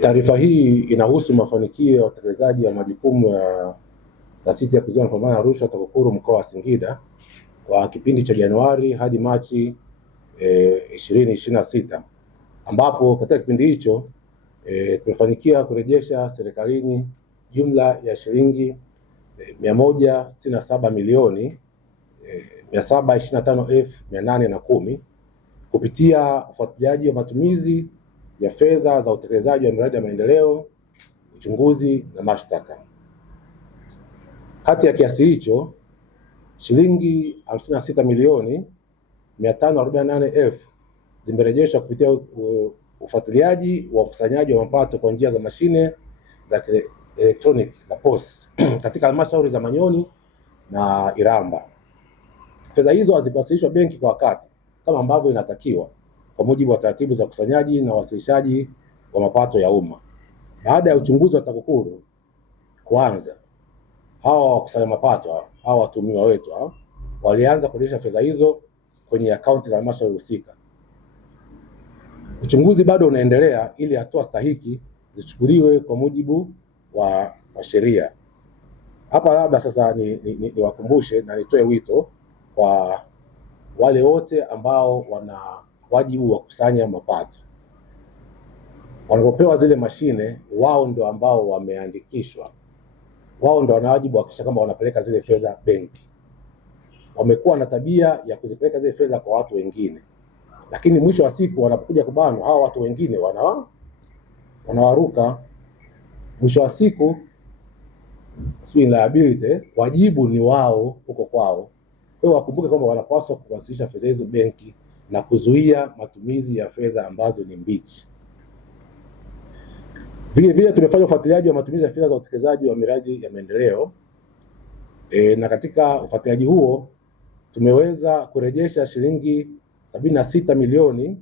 Taarifa hii inahusu mafanikio ya utekelezaji wa majukumu ya Taasisi ya Kuzuia na Kupambana na Rushwa TAKUKURU mkoa wa Singida kwa kipindi cha Januari hadi Machi 2026, ambapo katika kipindi hicho tumefanikiwa kurejesha serikalini jumla ya shilingi 167 milioni 725,810 kupitia ufuatiliaji wa matumizi ya fedha za utekelezaji wa miradi ya maendeleo, uchunguzi na mashtaka. Kati ya kiasi hicho, shilingi 56 milioni 548,000 zimerejeshwa kupitia ufuatiliaji wa ukusanyaji wa mapato kwa njia za mashine za elektroniki za POS katika halmashauri za Manyoni na Iramba. Fedha hizo hazikuwasilishwa benki kwa wakati kama ambavyo inatakiwa kwa mujibu wa taratibu za ukusanyaji na uwasilishaji wa mapato ya umma. Baada ya uchunguzi wa TAKUKURU kuanza, hawa wakusanya mapato, hawa watumiwa wetu walianza kurejesha fedha hizo kwenye akaunti za halmashauri husika. Uchunguzi bado unaendelea ili hatua stahiki zichukuliwe kwa mujibu wa sheria. Hapa labda sasa niwakumbushe na nitoe wito kwa wale wote ambao wana wajibu wa kusanya mapato. Wanapopewa zile mashine, wao ndio ambao wameandikishwa, wao ndio wana wajibu wa kuhakikisha kama wanapeleka zile fedha benki. Wamekuwa na tabia ya kuzipeleka zile fedha kwa watu wengine, lakini mwisho wa siku wanapokuja kubanwa, hao watu wengine wanawaruka. Mwisho wa siku liability, wajibu ni wao huko kwao. Kwa hiyo wakumbuke kwamba wanapaswa kuwasilisha fedha hizo benki na kuzuia matumizi ya fedha ambazo ni mbichi. Vile tumefanya ufuatiliaji wa matumizi ya fedha za utekelezaji wa miradi ya maendeleo na katika ufuatiliaji huo tumeweza kurejesha shilingi 76 milioni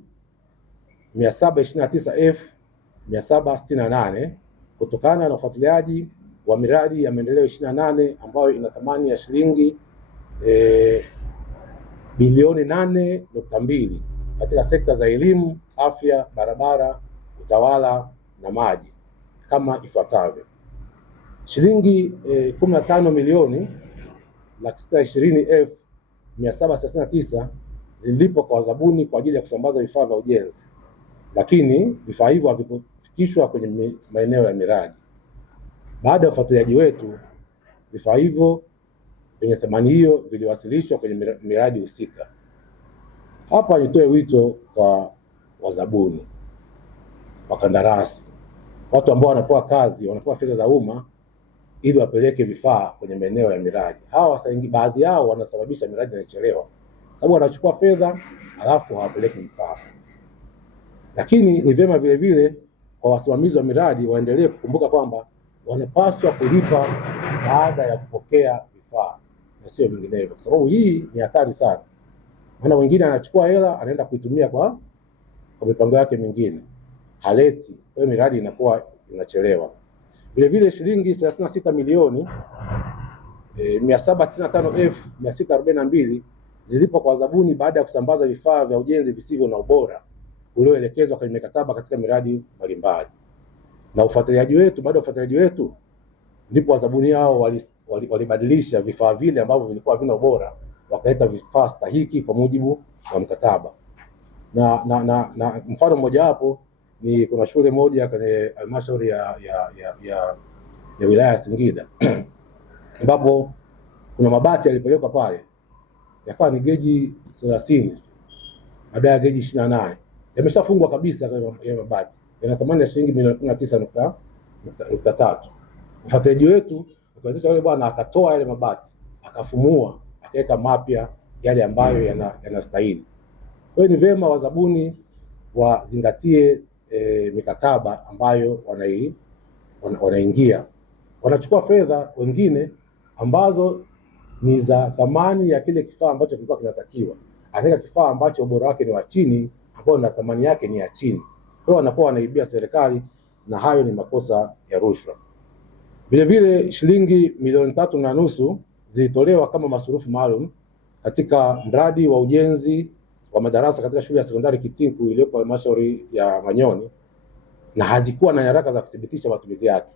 729,768 kutokana na ufuatiliaji wa miradi ya maendeleo 28 ambayo ina thamani ya shilingi bilioni 8.2 katika sekta za elimu, afya, barabara, utawala na maji kama ifuatavyo. Shilingi 15 milioni 620,739 zilipwa kwa wazabuni kwa ajili ya kusambaza vifaa vya ujenzi, lakini vifaa hivyo havikufikishwa kwenye maeneo ya miradi. Baada ya ufuatiliaji wetu, vifaa hivyo vyenye thamani hiyo viliwasilishwa kwenye miradi husika. Hapa nitoe wito kwa wazabuni, wakandarasi, watu ambao wanapewa kazi, wanapewa fedha za umma ili wapeleke vifaa kwenye maeneo ya miradi. Hawa baadhi yao wanasababisha miradi inachelewa, sababu wanachukua fedha alafu hawapeleki vifaa. Lakini ni vyema vile vile kwa wasimamizi wa miradi waendelee kukumbuka kwamba wanapaswa kulipa baada ya kupokea vifaa na sio vinginevyo, kwa sababu hii ni hatari sana. Maana wengine anachukua hela anaenda kuitumia kwa mipango yake mingine, haleti, kwa hiyo miradi inakuwa inachelewa. Vile vile shilingi 36 milioni 795,642 zilipo kwa wazabuni baada ya kusambaza vifaa vya ujenzi visivyo na ubora ulioelekezwa kwenye mikataba katika miradi mbalimbali. Na ufuatiliaji wetu, baada ya ufuatiliaji wetu ndipo wazabuni hao walibadilisha vifaa vile ambavyo vilikuwa havina ubora, wakaleta vifaa stahiki kwa mujibu wa mkataba. Na mfano mmoja hapo ni kuna shule moja kwenye halmashauri ya wilaya ya Singida ambapo kuna mabati yalipelekwa pale yakawa ni geji 30 baada ya geji 28, yameshafungwa kabisa kwa mabati, yana thamani ya shilingi milioni 19.3. Ufuatiliaji wetu ukawezesha yule bwana akatoa yale mabati, akafumua, akaweka mapya yale ambayo yanastahili. Kwa hiyo ni vyema wazabuni wazingatie mikataba ambayo wanaingia. Wanachukua fedha wengine ambazo ni za thamani ya kile kifaa ambacho kilikuwa kinatakiwa, anaweka kifaa ambacho ubora wake ni wa chini, ambayo na thamani yake ni ya chini. Kwa hiyo wanakuwa wanaibia serikali, na hayo ni makosa ya rushwa. Vile vile shilingi milioni 3.5 zilitolewa kama masurufu maalum katika mradi wa ujenzi wa madarasa katika shule ya sekondari Kitinku iliyopo halmashauri ya Manyoni na hazikuwa na nyaraka za kuthibitisha matumizi yake.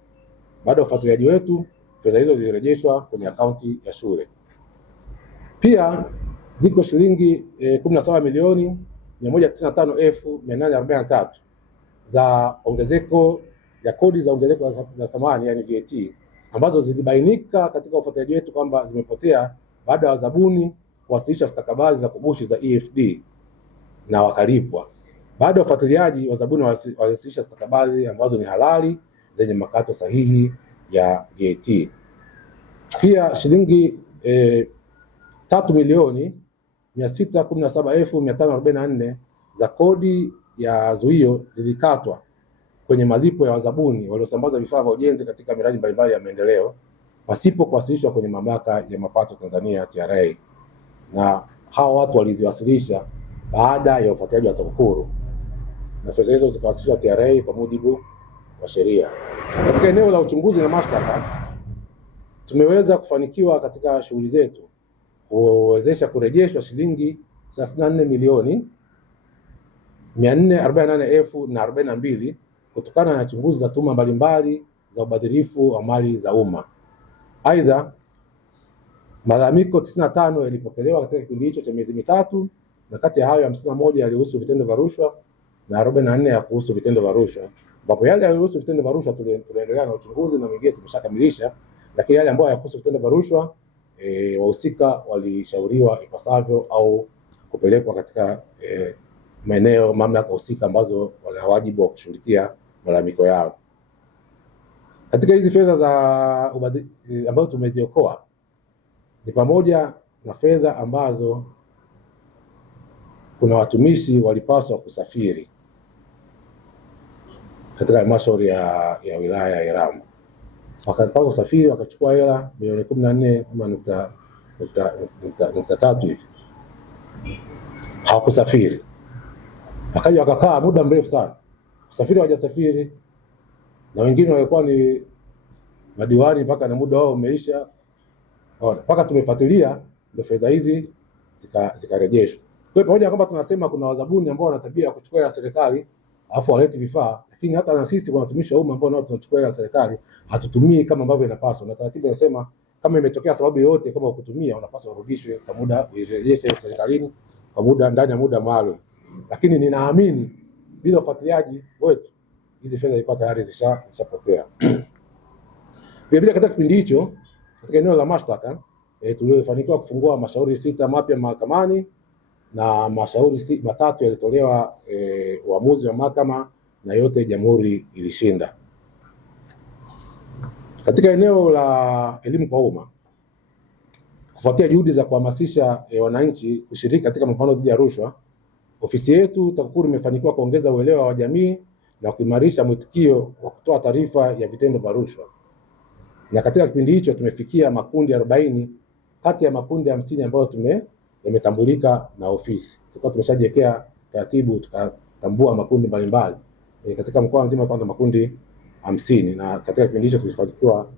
Baada ya ufuatiliaji wetu, fedha hizo zilirejeshwa kwenye akaunti ya shule. Pia ziko shilingi 17,195,843 za ongezeko ya kodi za ongezeko za thamani, yani VAT, ambazo zilibainika katika ufuatiliaji wetu kwamba zimepotea baada ya wazabuni kuwasilisha stakabadhi za kugushi za EFD na wakalipwa. Baada ya ufuatiliaji, wazabuni waliwasilisha stakabadhi ambazo ni halali zenye makato sahihi ya VAT. Pia shilingi 3,617,544 za kodi ya zuio zilikatwa kwenye malipo ya wazabuni waliosambaza vifaa vya ujenzi katika miradi mbalimbali ya maendeleo pasipo kuwasilishwa kwenye mamlaka ya mapato Tanzania TRA, na hao watu waliziwasilisha baada ya ufuatiliaji wa TAKUKURU na fedha hizo zikawasilishwa TRA kwa mujibu wa sheria. Katika eneo la uchunguzi na mashtaka, tumeweza kufanikiwa katika shughuli zetu kuwezesha kurejeshwa shilingi 34,448,042 kutokana na chunguzi za tuhuma mbalimbali za ubadhirifu wa mali za umma. Aidha, malalamiko 95 yalipokelewa katika kipindi hicho cha miezi mitatu, na kati ya hayo 51 yalihusu vitendo vya rushwa na 44 ya kuhusu vitendo vya rushwa, ambapo yale yaliyohusu vitendo vya rushwa tunaendelea na uchunguzi na mengine tumeshakamilisha, lakini yale ambayo hayakuhusu vitendo vya rushwa wahusika walishauriwa ipasavyo au kupelekwa katika maeneo mamlaka husika ambazo wana wajibu wa kushughulikia malalamiko yao. Katika hizi fedha za ambazo tumeziokoa ni pamoja na fedha ambazo kuna watumishi walipaswa kusafiri katika halmashauri ya wilaya ya Iramba, wakapaswa kusafiri wakachukua hela milioni 14.3 hivi, hawakusafiri, wakaja wakakaa muda mrefu sana kusafiri, hawajasafiri, na wengine walikuwa ni madiwani mpaka na muda wao umeisha, mpaka tumefuatilia ndio fedha hizi zikarejeshwa. Kwa hiyo pamoja kwamba tunasema kuna wazabuni ambao wana tabia ya kuchukua ya serikali afu waleti vifaa, lakini hata na sisi kwa watumishi wa umma ambao nao tunachukua ya serikali hatutumii kama ambavyo inapaswa, na taratibu inasema kama imetokea sababu yoyote kama ukutumia unapaswa urudishwe kwa muda, urejeshe serikalini kwa muda, ndani ya muda maalum. Lakini ninaamini bila ufuatiliaji wetu hizi fedha zilikuwa tayari zishapotea. Vile katika kipindi hicho katika eneo la mashtaka tulifanikiwa kufungua mashauri 6 mapya mahakamani na mashauri 3 yalitolewa uamuzi wa mahakama na yote jamhuri ilishinda. Katika eneo la elimu kwa umma, kufuatia juhudi za kuhamasisha wananchi kushiriki katika mapambano dhidi ya rushwa, ofisi yetu TAKUKURU imefanikiwa kuongeza uelewa wa jamii na kuimarisha mwitikio wa kutoa taarifa ya vitendo vya rushwa. Na katika kipindi hicho tumefikia makundi 40 kati ya makundi 50 ambayo yametambulika na ofisi. Tulikuwa tumeshajiwekea taratibu tukatambua makundi mbalimbali. Katika mkoa mzima kuna makundi 50 na katika kipindi hicho tulifanikiwa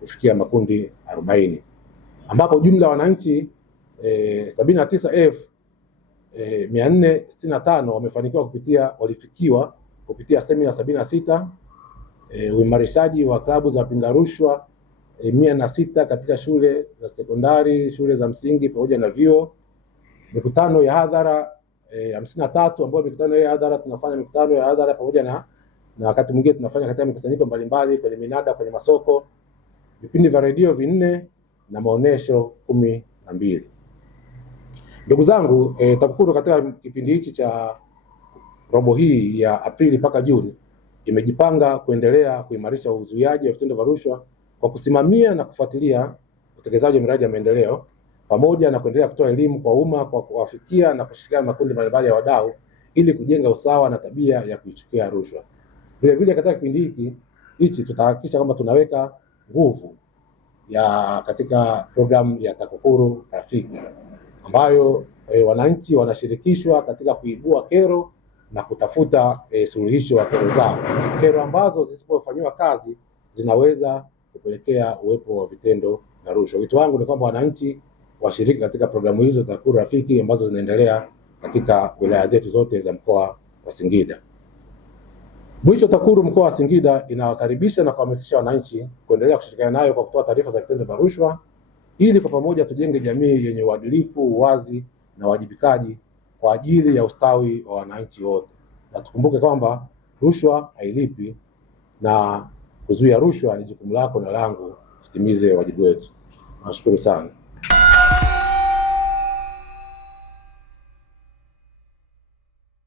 kufikia makundi 40, ambapo jumla wananchi 79,465 walifikiwa kupitia semina 76, uimarishaji wa klabu za wapinga rushwa 106 katika shule za sekondari, shule za msingi pamoja na vyuo, mikutano ya hadhara 53, ambayo mikutano ya hadhara tunafanya mikutano ya hadhara pamoja na wakati mwingine tunafanya katika mikusanyiko mbalimbali kwenye minada, kwenye masoko, vipindi vya redio 4 na maonesho 12. Ndugu zangu, TAKUKURU katika kipindi hichi cha robo hii ya Aprili mpaka Juni imejipanga kuendelea kuimarisha uzuiaji wa vitendo vya rushwa kwa kusimamia na kufuatilia utekelezaji wa miradi ya maendeleo pamoja na kuendelea kutoa elimu kwa umma kwa kuwafikia na kushirikiana makundi mbalimbali ya wadau ili kujenga usawa na tabia ya kuichukia rushwa. Vile katika kipindi hichi tutahakikisha kwamba tunaweka nguvu katika programu ya TAKUKURU Rafiki ambayo wananchi wanashirikishwa katika kuibua kero na kutafuta suluhisho wa kero zao, kero ambazo zisipofanywa kazi zinaweza kupelekea uwepo wa vitendo vya rushwa. Wito wangu ni kwamba wananchi washiriki katika programu hizo za TAKUKURU Rafiki ambazo zinaendelea katika wilaya zetu zote za mkoa wa Singida. Mwisho, TAKUKURU mkoa wa Singida inawakaribisha na kuhamasisha wananchi kuendelea kushirikiana nayo kwa kutoa taarifa za vitendo vya rushwa ili kwa pamoja tujenge jamii yenye uadilifu, uwazi na wajibikaji kwa ajili ya ustawi wa wananchi wote. Na tukumbuke kwamba rushwa hailipi na kuzuia rushwa ni jukumu lako na langu, tutimize wajibu wetu. Nashukuru sana.